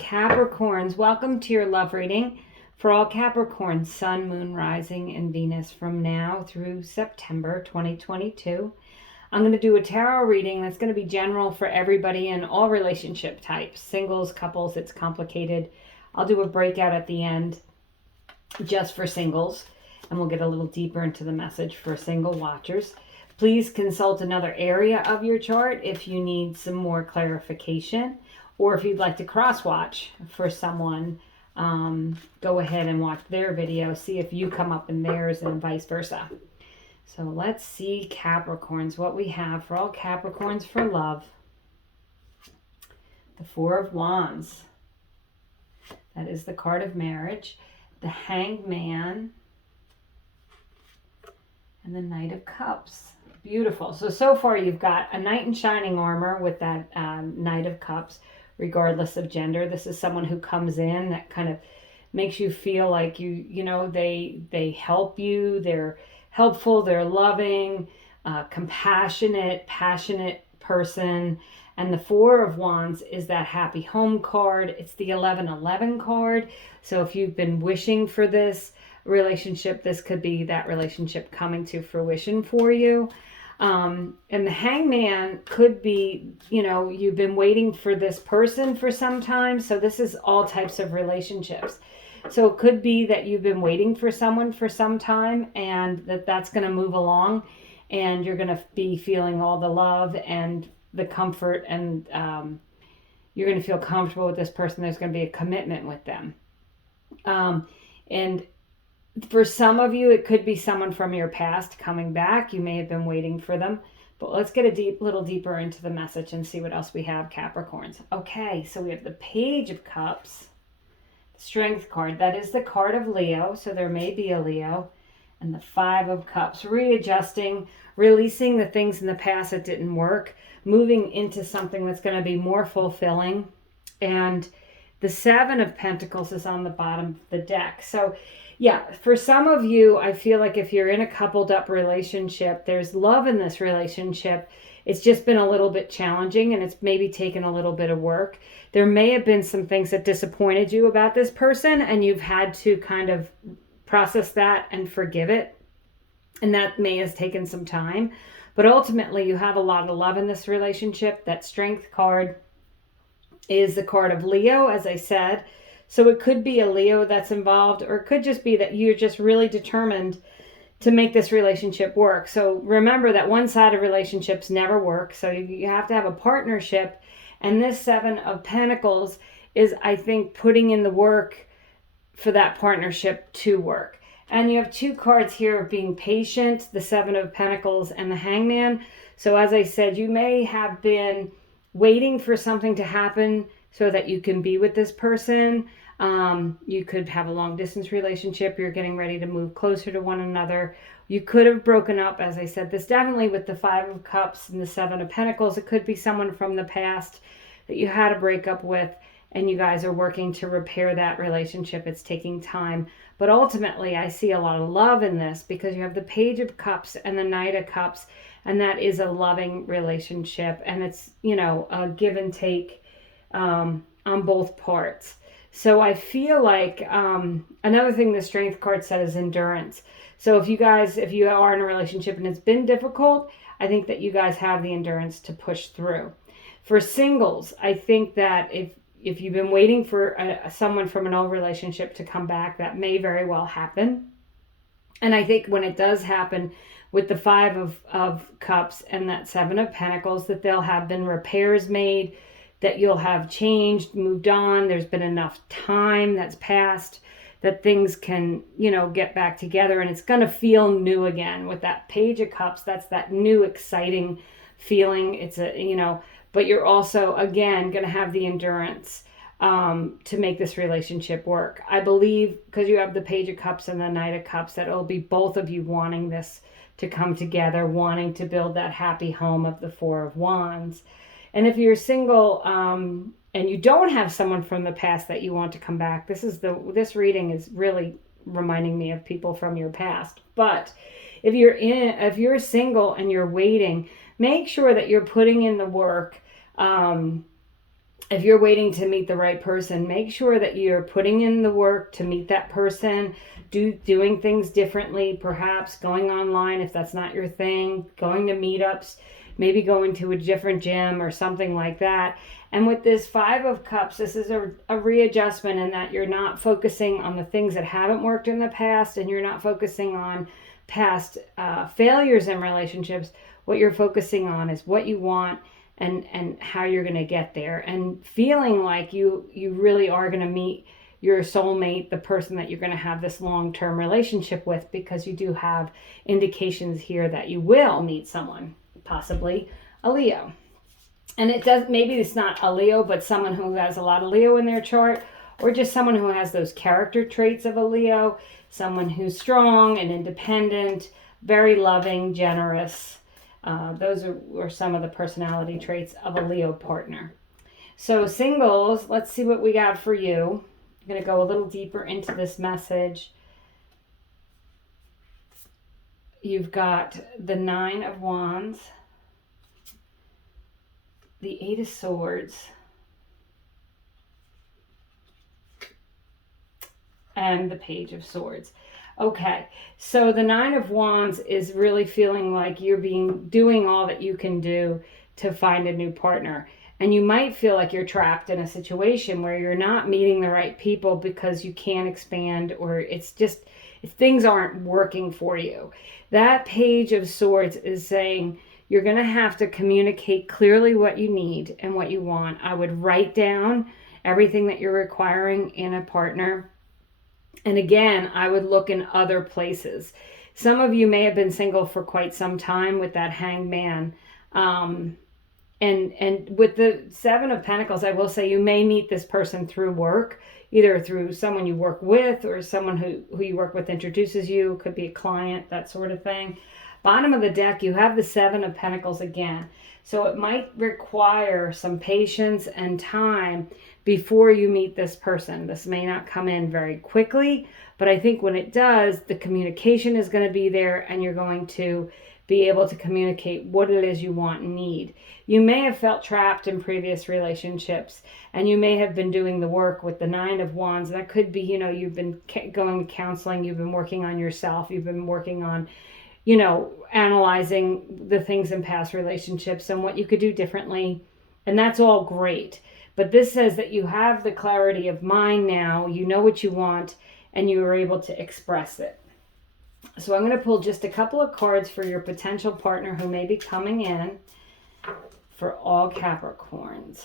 Capricorns, welcome to your love reading for all Capricorns, Sun, Moon, Rising, and Venus from now through September 2022. I'm going to do a tarot reading that's going to be general for everybody in all relationship types, singles, couples. It's complicated. I'll do a breakout at the end just for singles, and we'll get a little deeper into the message for single watchers. Please consult another area of your chart if you need some more clarification, or if you'd like to cross-watch for someone, go ahead and watch their video, see if you come up in theirs and vice versa. So let's see, Capricorns, what we have for all Capricorns for love. The Four of Wands. That is the card of marriage. The Hanged Man. And the Knight of Cups. Beautiful. So far you've got a knight in shining armor with that Knight of Cups, regardless of gender. This is someone who comes in that kind of makes you feel like they help you. They're helpful, they're loving, compassionate, passionate person. And the Four of Wands is that happy home card. It's the 1111 card. So if you've been wishing for this relationship, this could be that relationship coming to fruition for you. And the Hangman could be, you've been waiting for this person for some time. So this is all types of relationships. So it could be that you've been waiting for someone for some time, and that's going to move along, and you're going to be feeling all the love and the comfort, and you're going to feel comfortable with this person. There's going to be a commitment with them. And for some of you, it could be someone from your past coming back. You may have been waiting for them. But let's get a little deeper into the message and see what else we have, Capricorns. Okay, so we have the Page of Cups, the Strength card. That is the card of Leo, so there may be a Leo. And the Five of Cups, readjusting, releasing the things in the past that didn't work, moving into something that's going to be more fulfilling. And the Seven of Pentacles is on the bottom of the deck. So yeah, for some of you, I feel like if you're in a coupled up relationship, there's love in this relationship. It's just been a little bit challenging, and it's maybe taken a little bit of work. There may have been some things that disappointed you about this person, and you've had to kind of process that and forgive it. And that may have taken some time. But ultimately, you have a lot of love in this relationship. That Strength card is the card of Leo, as I said. So it could be a Leo that's involved, or it could just be that you're just really determined to make this relationship work. So remember that one-sided relationships never work. So you have to have a partnership. And this Seven of Pentacles is, I think, putting in the work for that partnership to work. And you have two cards here of being patient, the Seven of Pentacles and the Hangman. So as I said, you may have been waiting for something to happen so that you can be with this person. You could have a long distance relationship. You're getting ready to move closer to one another. You could have broken up, as I said. This definitely with the Five of Cups and the Seven of Pentacles. It could be someone from the past that you had a breakup with, and you guys are working to repair that relationship. It's taking time. But ultimately, I see a lot of love in this because you have the Page of Cups and the Knight of Cups, and that is a loving relationship. And it's, a give and take on both parts. So I feel like another thing the Strength card said is endurance. So if you are in a relationship and it's been difficult, I think that you guys have the endurance to push through. For singles, I think that if you've been waiting for someone from an old relationship to come back, that may very well happen. And I think when it does happen with the Five of Cups and that Seven of Pentacles, that there'll have been repairs made, that you'll have changed, moved on. There's been enough time that's passed that things can, get back together, and it's going to feel new again. With that Page of Cups, that's that new, exciting feeling. It's but you're also, again, going to have the endurance to make this relationship work. I believe, because you have the Page of Cups and the Knight of Cups, that it'll be both of you wanting this to come together, wanting to build that happy home of the Four of Wands. And if you're single and you don't have someone from the past that you want to come back, this reading is really reminding me of people from your past. But if you're single and you're waiting, make sure that you're putting in the work if you're waiting to meet the right person, make sure that you're putting in the work to meet that person, doing things differently, perhaps going online if that's not your thing, going to meetups, maybe going to a different gym or something like that. And with this Five of Cups, this is a readjustment in that you're not focusing on the things that haven't worked in the past, and you're not focusing on past failures in relationships. What you're focusing on is what you want and how you're going to get there, and feeling like you really are going to meet your soulmate, the person that you're going to have this long-term relationship with, because you do have indications here that you will meet someone, possibly a Leo. And it does, maybe it's not a Leo, but someone who has a lot of Leo in their chart, or just someone who has those character traits of a Leo, someone who's strong and independent, very loving, generous. Those are some of the personality traits of a Leo partner. So singles, let's see what we got for you. I'm going to go a little deeper into this message. You've got the Nine of Wands, the Eight of Swords, and the Page of Swords. Okay, so the Nine of Wands is really feeling like you're doing all that you can do to find a new partner. And you might feel like you're trapped in a situation where you're not meeting the right people because you can't expand, or things aren't working for you. That Page of Swords is saying you're going to have to communicate clearly what you need and what you want. I would write down everything that you're requiring in a partner. And again, I would look in other places. Some of you may have been single for quite some time with that Hanged Man. And with the Seven of Pentacles, I will say you may meet this person through work, either through someone you work with or someone who you work with introduces you. Could be a client, that sort of thing. Bottom of the deck, you have the Seven of Pentacles again. So it might require some patience and time before you meet this person. This may not come in very quickly, but I think when it does, the communication is going to be there, and you're going to be able to communicate what it is you want and need. You may have felt trapped in previous relationships, and you may have been doing the work with the Nine of Wands. That could be, you've been going to counseling, you've been working on yourself, you've been working on analyzing the things in past relationships and what you could do differently. And that's all great. But this says that you have the clarity of mind now, you know what you want, and you are able to express it. So I'm going to pull just a couple of cards for your potential partner who may be coming in for all Capricorns.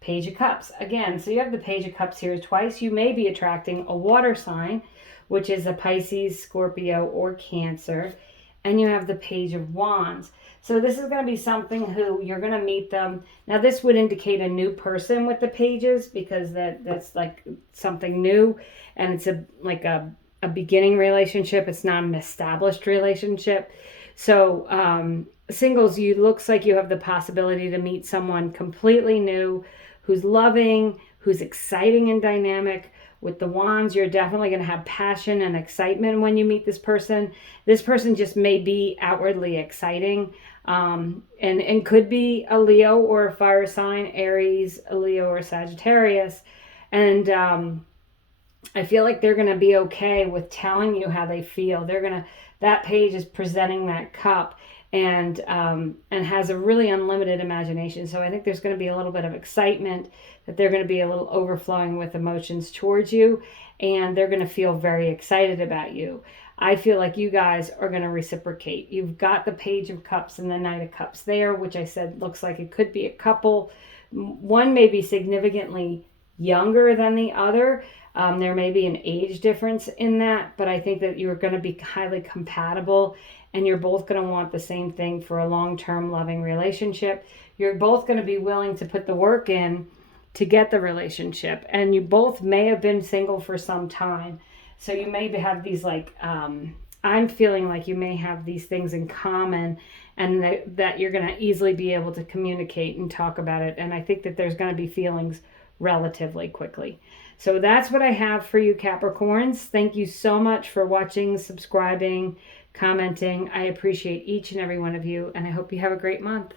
Page of Cups. Again, so you have the Page of Cups here twice. You may be attracting a water sign, which is a Pisces, Scorpio, or Cancer. And you have the Page of Wands. So this is going to be something who you're going to meet them. Now this would indicate a new person with the pages, because that's like something new, and it's a beginning relationship. It's not an established relationship. So singles, looks like you have the possibility to meet someone completely new, who's loving, who's exciting and dynamic. With the Wands, you're definitely going to have passion and excitement when you meet this person. This person just may be outwardly exciting, and could be a Leo or a fire sign, Aries, a Leo, or Sagittarius. And I feel like they're going to be okay with telling you how they feel. That page is presenting that cup, and has a really unlimited imagination. So I think there's going to be a little bit of excitement, that they're going to be a little overflowing with emotions towards you, and they're going to feel very excited about you. I feel like you guys are going to reciprocate. You've got the Page of Cups and the Knight of Cups there, which I said looks like it could be a couple. One may be significantly younger than the other. There may be an age difference in that, but I think that you're going to be highly compatible, and you're both going to want the same thing for a long-term loving relationship. You're both going to be willing to put the work in to get the relationship, and you both may have been single for some time. So you may have these I'm feeling like you may have these things in common, and that you're going to easily be able to communicate and talk about it. And I think that there's going to be feelings relatively quickly. So that's what I have for you, Capricorns. Thank you so much for watching, subscribing, commenting. I appreciate each and every one of you, and I hope you have a great month.